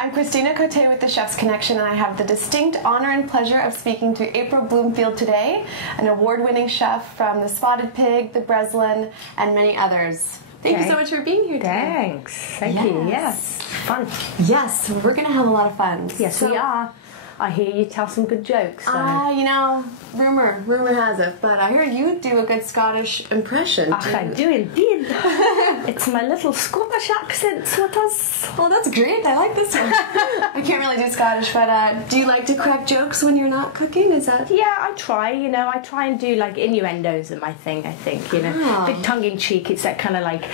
I'm Cristina Cote with the Chef's Connection, and I have the distinct honor and pleasure of speaking to April Bloomfield today, an award-winning chef from the Spotted Pig, the Breslin, and many others. Thank you so much for being here today. Thanks. Thank you. Yes. Fun. Yes, we're going to have a lot of fun. Yes, we are. I hear you tell some good jokes. So. You know, rumor has it, but I heard you do a good Scottish impression. I do indeed. It's my little Scottish accent, what does. Well, that's great. I like this one. I can't really do Scottish, but do you like to crack jokes when you're not cooking? Is that? Yeah, I try. You know, I try and do like innuendos in my thing. I think bit tongue-in-cheek. It's that kind of like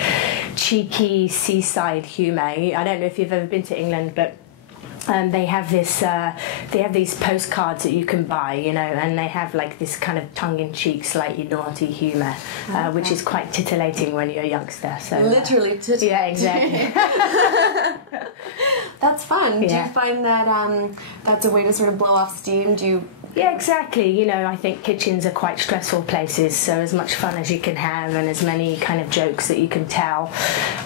cheeky seaside humour. I don't know if you've ever been to England, but. They have this. They have these postcards that you can buy, you know, and they have like this kind of tongue-in-cheek, slightly naughty humour, which is quite titillating when you're a youngster. So literally titillating. Yeah, exactly. That's fun. Yeah. Do you find that that's a way to sort of blow off steam? Do you? Yeah, exactly. You know, I think kitchens are quite stressful places, so as much fun as you can have and as many kind of jokes that you can tell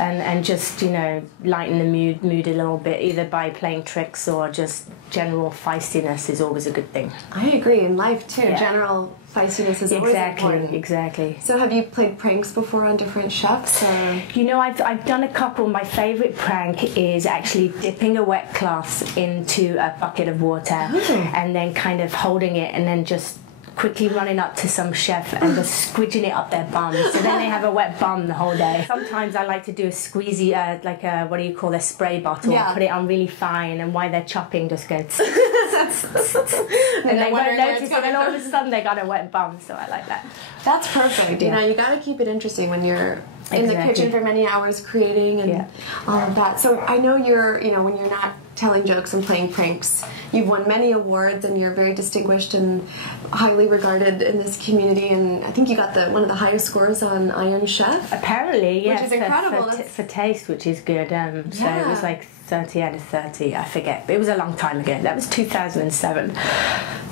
and just, you know, lighten the mood a little bit, either by playing tricks or just general feistiness is always a good thing. I agree. In life, too. Yeah. General feistiness is always important. Exactly. So have you played pranks before on different chefs? Or? You know, I've done a couple. My favourite prank is actually dipping a wet cloth into a bucket of water and then kind of holding it and then just quickly running up to some chef and just squidging it up their bum. So then they have a wet bum the whole day. Sometimes I like to do a squeezy, like a, what do you call, a spray bottle, put it on really fine, and while they're chopping, just go... and they won't notice, and then all of a sudden they got a wet bum, so I like that. That's perfect. You know, you got to keep it interesting when you're in the kitchen for many hours creating and all of that. So I know you're, you know, when you're not telling jokes and playing pranks, you've won many awards and you're very distinguished and highly regarded in this community, and I think you got one of the highest scores on Iron Chef. Apparently, yeah. Which is incredible. For taste, which is good. So it was like 30 out of 30, I forget. It was a long time ago. That was 2007.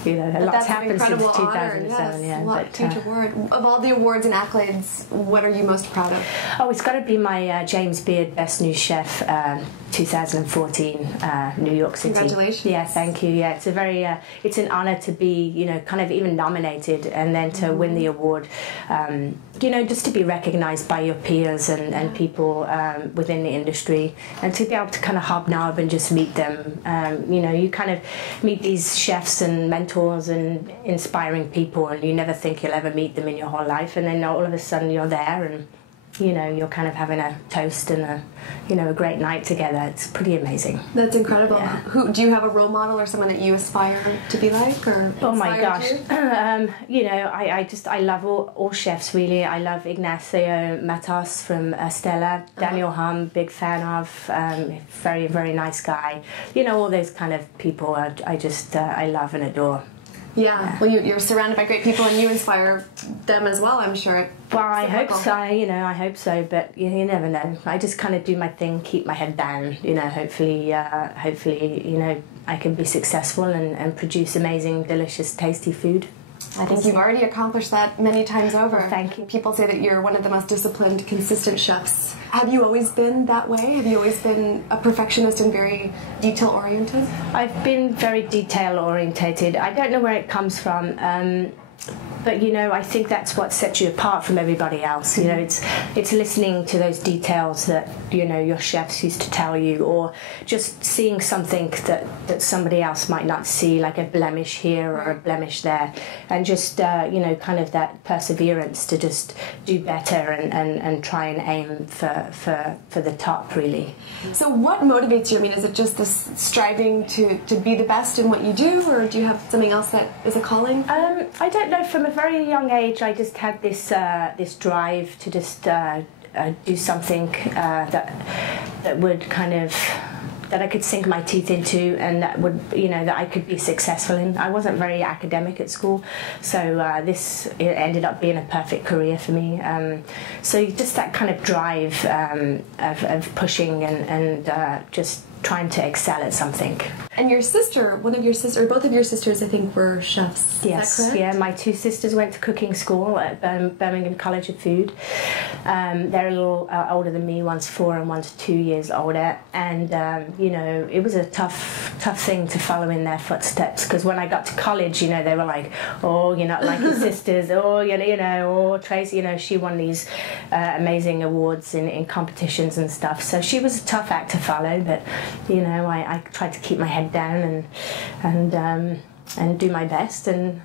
You know, a lot's happened since 2007. Yes, a huge award. Of all the awards and accolades, what are you most proud of? Oh, it's got to be my James Beard Best New Chef 2014, New York City. Congratulations. Yeah, thank you. Yeah, it's a very, it's an honour to be, you know, kind of even nominated and then to win the award. You know, just to be recognised by your peers and people within the industry, and to be able to kind of hobnob and just meet them. You know, you kind of meet these chefs and mentors and inspiring people, and you never think you'll ever meet them in your whole life, and then all of a sudden you're there and you know, you're kind of having a toast and a great night together. It's pretty amazing. That's incredible. Yeah. Who do you have a role model or someone that you aspire to be like, or oh my gosh, you know, I love all chefs really. I love Ignacio Matos from Stella, Daniel Hum, big fan of, very very nice guy. You know, all those kind of people I love and adore. Yeah, well, you're surrounded by great people, and you inspire them as well, I'm sure. Well, I hope so. You know, I hope so, but you never know. I just kind of do my thing, keep my head down. You know, hopefully, you know, I can be successful and produce amazing, delicious, tasty food. I think you've already accomplished that many times over. Well, thank you. People say that you're one of the most disciplined, consistent chefs. Have you always been that way? Have you always been a perfectionist and very detail-oriented? I've been very detail-orientated. I don't know where it comes from. But you know, I think that's what sets you apart from everybody else. You know, it's listening to those details that, you know, your chefs used to tell you, or just seeing something that somebody else might not see, like a blemish here or a blemish there, and just you know, kind of that perseverance to just do better and try and aim for the top, really. So what motivates you? I mean, is it just this striving to be the best in what you do, or do you have something else that is a calling? I don't know. From a very young age, I just had this this drive to just do something that would kind of that I could sink my teeth into, and that would, you know, that I could be successful in. I wasn't very academic at school, so this ended up being a perfect career for me. So just that kind of drive of pushing and just trying to excel at something. And your sister, one of your sisters, or both of your sisters, I think, were chefs. Yes, is that correct? Yeah. My two sisters went to cooking school at Birmingham College of Food. They're a little older than me. One's 4 and one's 2 years older. And you know, it was a tough thing to follow in their footsteps. Because when I got to college, you know, they were like, "Oh, you're not like your sisters," or you know, or Tracy, you know, she won these amazing awards in competitions and stuff. So she was a tough act to follow. But you know, I tried to keep my head down and do my best, and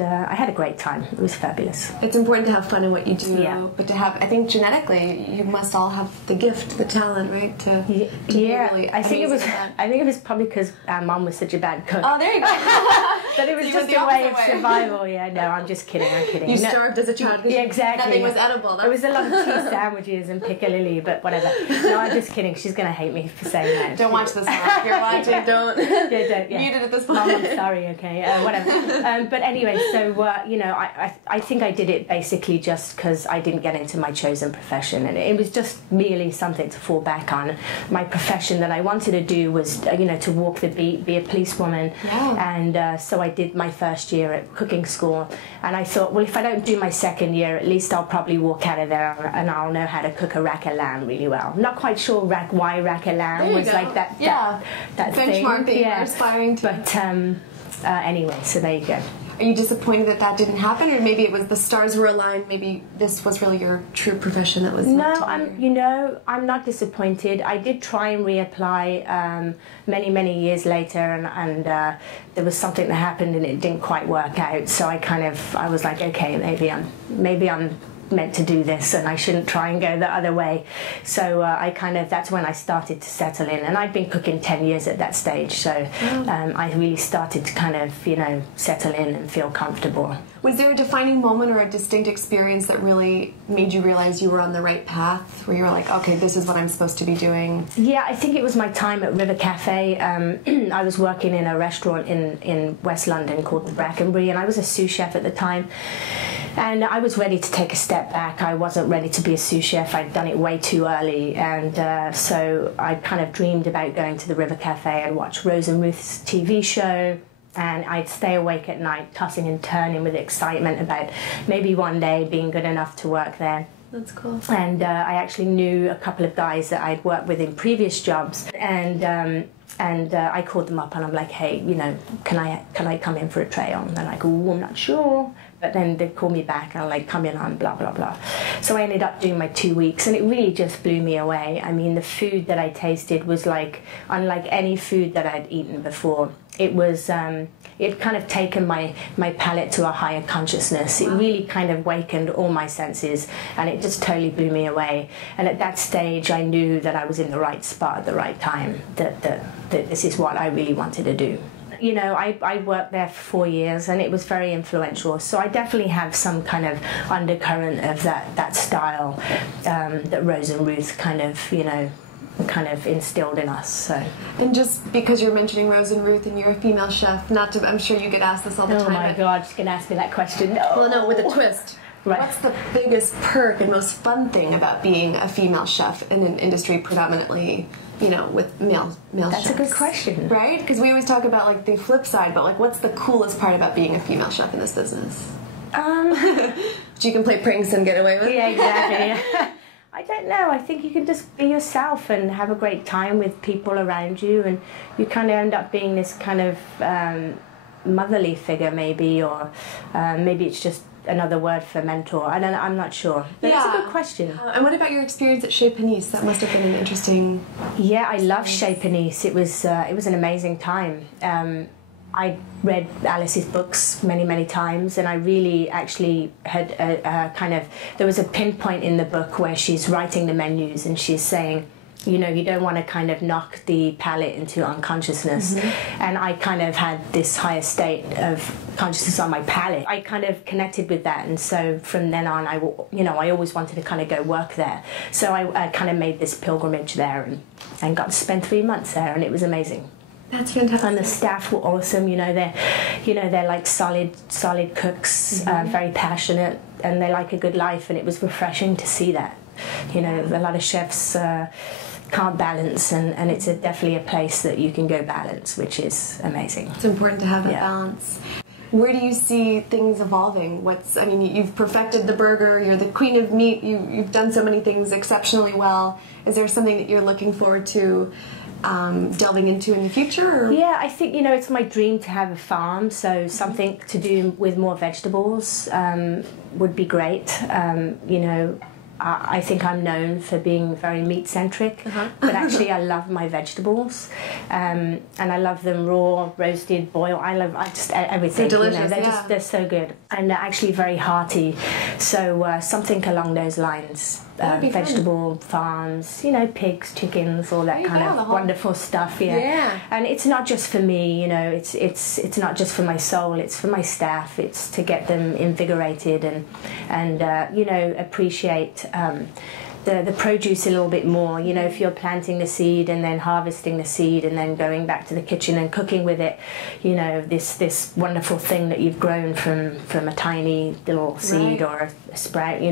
I had a great time. It was fabulous. It's important to have fun in what you do, yeah. But to have, I think genetically, you must all have the gift, the talent, right? To yeah, be really I think it was probably because our mum was such a bad cook. Oh, there you go. But it was just a way of survival. Yeah, no, I'm just kidding. I'm kidding. You starved as a child. Yeah, exactly. Nothing was edible. It was a lot of cheese sandwiches and piccalilli, but whatever. No, I'm just kidding. She's going to hate me for saying that. Don't watch this one. If you're watching, don't. Yeah, don't. Yeah. Mute it at this point. Mum, I'm sorry. Okay, whatever. But anyway, so you know, I think I did it basically just because I didn't get into my chosen profession, and it was just merely something to fall back on. My profession that I wanted to do was, you know, to walk the beat, be a policewoman, and so I did my first year at cooking school, and I thought, well, if I don't do my second year, at least I'll probably walk out of there and I'll know how to cook a rack of lamb really well. I'm not quite sure why rack of lamb was like that. That benchmark thing. that you were aspiring to. But anyway, so there you go. Are you disappointed that didn't happen, or maybe it was the stars were aligned? Maybe this was really your true profession that was. No, I'm not disappointed. I did try and reapply many years later, and there was something that happened and it didn't quite work out. So I was like, okay, maybe I'm meant to do this and I shouldn't try and go the other way. So that's when I started to settle in, and I'd been cooking 10 years at that stage, so I really started to kind of, you know, settle in and feel comfortable. Was there a defining moment or a distinct experience that really made you realize you were on the right path, where you were like, okay, this is what I'm supposed to be doing? Yeah, I think it was my time at River Cafe. I was working in a restaurant in West London called the Brackenbury, and I was a sous chef at the time. And I was ready to take a step back. I wasn't ready to be a sous chef. I'd done it way too early. And so I kind of dreamed about going to the River Cafe and watch Rose and Ruth's TV show. And I'd stay awake at night, tossing and turning with excitement about maybe one day being good enough to work there. That's cool. And I actually knew a couple of guys that I'd worked with in previous jobs. And I called them up and I'm like, hey, you know, can I come in for a try on? And they're like, oh, I'm not sure. But then they'd call me back and I'm like, come in on, blah, blah, blah. So I ended up doing my 2 weeks, and it really just blew me away. I mean, the food that I tasted was like unlike any food that I'd eaten before. It was, it kind of taken my palate to a higher consciousness. It really kind of wakened all my senses, and it just totally blew me away. And at that stage, I knew that I was in the right spot at the right time, that this is what I really wanted to do. You know, I worked there for 4 years, and it was very influential. So I definitely have some kind of undercurrent of that style that Rose and Ruth kind of instilled in us. So. And just because you're mentioning Rose and Ruth, and you're a female chef, I'm sure you get asked this all the time. Oh my God, she's gonna ask me that question. No. Well, no, with a twist. Right. What's the biggest perk and most fun thing about being a female chef in an industry predominantly, you know, with male chefs? That's a good question. Right? Because we always talk about, like, the flip side, but, like, what's the coolest part about being a female chef in this business? You can play pranks and get away with it? Yeah, exactly. I don't know. I think you can just be yourself and have a great time with people around you, and you kind of end up being this kind of motherly figure, maybe, or maybe it's just another word for mentor. I'm not sure. But it's a good question. And what about your experience at Chez Panisse? That must have been an interesting... Yeah, I love Chez Panisse. It was an amazing time. I read Alice's books many times, and I really actually had there was a pinpoint in the book where she's writing the menus and she's saying, you know, you don't want to kind of knock the palate into unconsciousness. Mm-hmm. And I kind of had this higher state of consciousness on my palate. I kind of connected with that, and so from then on, I always wanted to kind of go work there. So I kind of made this pilgrimage there and got to spend 3 months there, and it was amazing. That's fantastic. And the staff were awesome. They're like solid cooks, mm-hmm. Very passionate, and they like a good life. And it was refreshing to see that. You know, a lot of chefs can't balance, and it's definitely a place that you can go balance, which is amazing. It's important to have that balance. Where do you see things evolving? I mean, you've perfected the burger, you're the queen of meat, you've done so many things exceptionally well. Is there something that you're looking forward to delving into in the future? Or? Yeah, I think, it's my dream to have a farm, so something to do with more vegetables would be great. I think I'm known for being very meat-centric, but actually I love my vegetables, and I love them raw, roasted, boiled. I just everything. They're delicious. They're so good, and they're actually very hearty. So something along those lines. Vegetable farms, pigs, chickens, all that kind of wonderful stuff. Yeah. And it's not just for me, it's not just for my soul. It's for my staff. It's to get them invigorated and appreciate the produce a little bit more. If you're planting the seed and then harvesting the seed and then going back to the kitchen and cooking with it, this wonderful thing that you've grown from a tiny little seed or a sprout,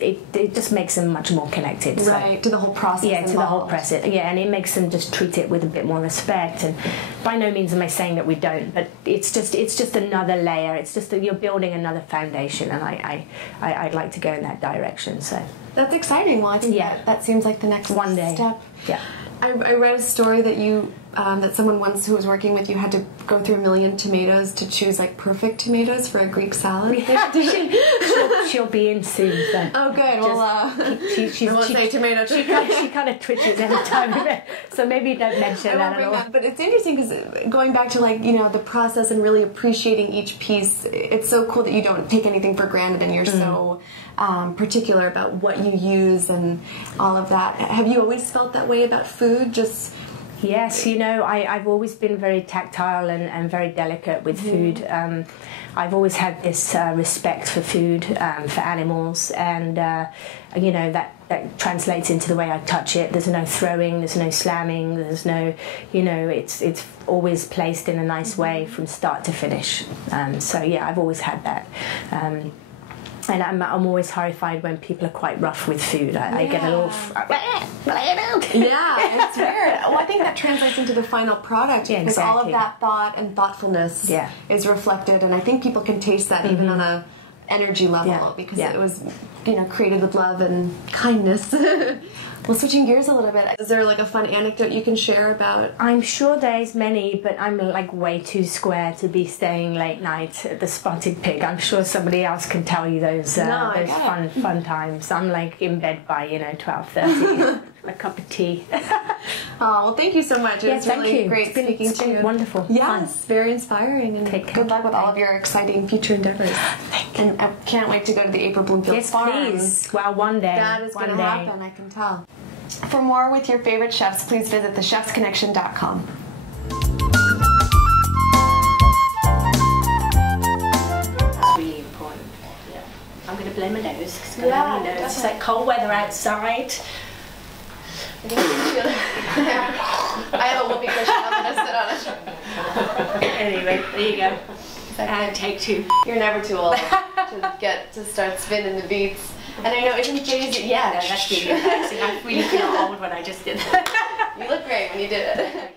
it just makes them much more connected. Right, to the whole process. Yeah, to the whole process. Yeah, and it makes them just treat it with a bit more respect. And by no means am I saying that we don't, but it's just another layer. It's just that you're building another foundation, and I'd like to go in that direction. So. That's exciting. Well, I think that seems like the next step. Yeah. I read a story that that someone once who was working with you had to go through 1 million tomatoes to choose like perfect tomatoes for a Greek salad. Yeah. she'll be in soon. So. Oh, good. Well, I won't say tomato. She kind of twitches every time, so maybe don't mention that at all. But it's interesting because going back to the process and really appreciating each piece, it's so cool that you don't take anything for granted and you're so particular about what you use and all of that. Have you always felt that way about food? Yes, I've always been very tactile and very delicate with food. I've always had this respect for food, for animals, and that translates into the way I touch it. There's no throwing, there's no slamming, there's no, it's always placed in a nice way from start to finish. So yeah, I've always had that. And I'm always horrified when people are quite rough with food. I get a little... Yeah, it's weird. Well, I think that translates into the final product because all of that thought and thoughtfulness is reflected, and I think people can taste that even on a energy level because it was created with love and kindness. Well, switching gears a little bit, is there like a fun anecdote you can share about? I'm sure there's many, but I'm like way too square to be staying late night at the Spotted Pig. I'm sure somebody else can tell you those fun times. I'm like in bed by 12:30, a cup of tea. Oh, well, thank you so much. It was really great speaking to you. Wonderful. Yes, fun. Very inspiring. And good luck with all of your exciting future endeavors. Thank you. And I can't wait to go to the April Bloomfield farm. Yes, please. Well, one day. That is going to happen, I can tell. For more with your favorite chefs, please visit thechefsconnection.com. That's really important. Yeah. I'm going to blow my nose because it's like cold weather outside. I have a whoopee cushion. I'm going to sit on it. Anyway, there you go. And take two. You're never too old to start spinning the beats. And I know, isn't Jay's... Yeah, that's really embarrassing. I really feel old when I just did that. You look great when you did it.